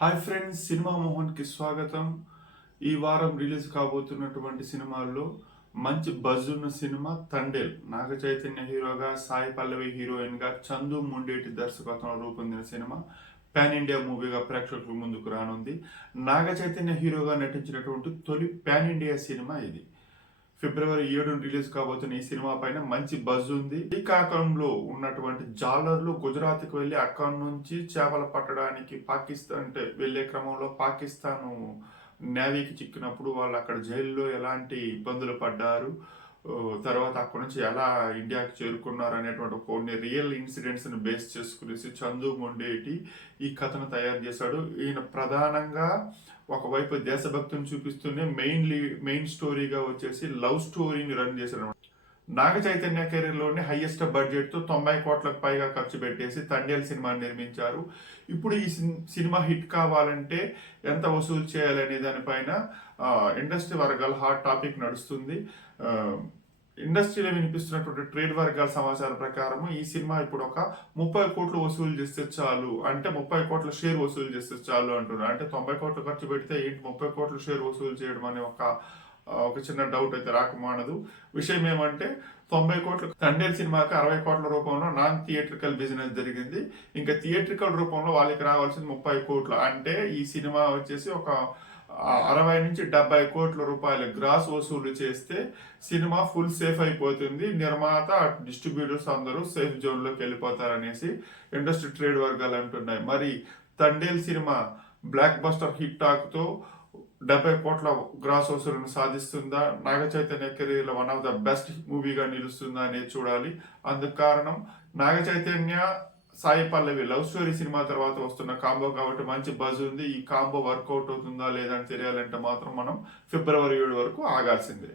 Hi friends, cinema మోహన్కి స్వాగతం. ఈ వారం రిలీజ్ కాబోతున్నటువంటి సినిమాల్లో మంచి బజ్ ఉన్న సినిమా తండేల్. నాగ చైతన్య హీరోగా, సాయి పల్లవి హీరోయిన్గా, చందు ముండేటి దర్శకత్వంలో రూపొందిన సినిమా పాన్ ఇండియా మూవీగా ప్రేక్షకుల ముందుకు రానుంది. నాగ చైతన్య హీరోగా నటించినటువంటి తొలి పాన్ ఇండియా సినిమా ఇది. ఫిబ్రవరి 7 రిలీజ్ కాబోతున్న ఈ సినిమా పైన మంచి బజ్ ఉంది. శ్రీకాకుళంలో ఉన్నటువంటి జాలర్లు గుజరాత్కి వెళ్ళి అక్కడి నుంచి చేపలు పట్టడానికి పాకిస్తాన్ అంటే వెళ్లే క్రమంలో పాకిస్తాన్ నేవీకి చిక్కినప్పుడు వాళ్ళు అక్కడ జైల్లో ఎలాంటి ఇబ్బందులు పడ్డారు, తర్వాత అక్కడ నుంచి ఎలా ఇండియాకి చేరుకున్నారు అనేటువంటి కొన్ని రియల్ ఇన్సిడెంట్స్ ని బేస్ చేసుకునేసి చందు మొండేటి ఈ కథను తయారు చేశాడు. ఈయన ప్రధానంగా ఒకవైపు దేశభక్తిని చూపిస్తూనే మెయిన్ స్టోరీగా వచ్చేసి లవ్ స్టోరీని రన్ చేశాడు. నాగ చైతన్య కెరీర్లోనే హైయెస్ట్ బడ్జెట్ తో 90 కోట్లకు పైగా ఖర్చు పెట్టేసి తండేల్ సినిమాని నిర్మించారు. ఇప్పుడు ఈ సినిమా హిట్ కావాలంటే ఎంత వసూలు చేయాలనే దానిపైన ఇండస్ట్రీ వర్గాల హాట్ టాపిక్ నడుస్తుంది. ఇండస్ట్రీలో వినిపిస్తున్నటువంటి ట్రేడ్ వర్గాల సమాచారం ప్రకారం ఈ సినిమా ఇప్పుడు ఒక 30 కోట్లు వసూలు చేస్తే చాలు, అంటే 30 కోట్ల షేర్ వసూలు చేస్తే చాలు అంటున్నారు. అంటే 90 కోట్లు ఖర్చు పెడితే ఏంటి 30 కోట్ల షేర్ వసూలు చేయడం అనే ఒక చిన్న డౌట్ అయితే రాకమానదు. విషయం ఏమంటే 90 కోట్లు తండేల్ సినిమాకి 60 కోట్ల రూపంలో నాన్ థియేట్రికల్ బిజినెస్ జరిగింది. ఇంకా థియేట్రికల్ రూపంలో వాళ్ళకి రావాల్సింది 30 కోట్లు. అంటే ఈ సినిమా వచ్చేసి ఒక 60 నుంచి 70 కోట్ల రూపాయల గ్రాస్ వసూలు చేస్తే సినిమా ఫుల్ సేఫ్ అయిపోతుంది. నిర్మాత, డిస్ట్రిబ్యూటర్స్ అందరూ సేఫ్ జోన్లోకి వెళ్ళిపోతారనేసి ఇండస్ట్రీ ట్రేడ్ వర్గాలు అంటున్నాయి. మరి Thandel cinema blockbuster hit టాక్తో 70 కోట్ల గ్రాస్ వసూలను సాధిస్తుందా, నాగ చైతన్య కెరీర్లో వన్ ఆఫ్ ద బెస్ట్ మూవీగా నిలుస్తుందా అనేది చూడాలి. అందుకు కారణం Naga Chaitanya Sai Pallavi love story cinema తర్వాత వస్తున్న కాంబో కాబట్టి మంచి బజ్ ఉంది. ఈ కాంబో వర్కౌట్ అవుతుందా లేదా అని తెలియాలంటే మాత్రం మనం ఫిబ్రవరి 7 వరకు ఆగాల్సిందే.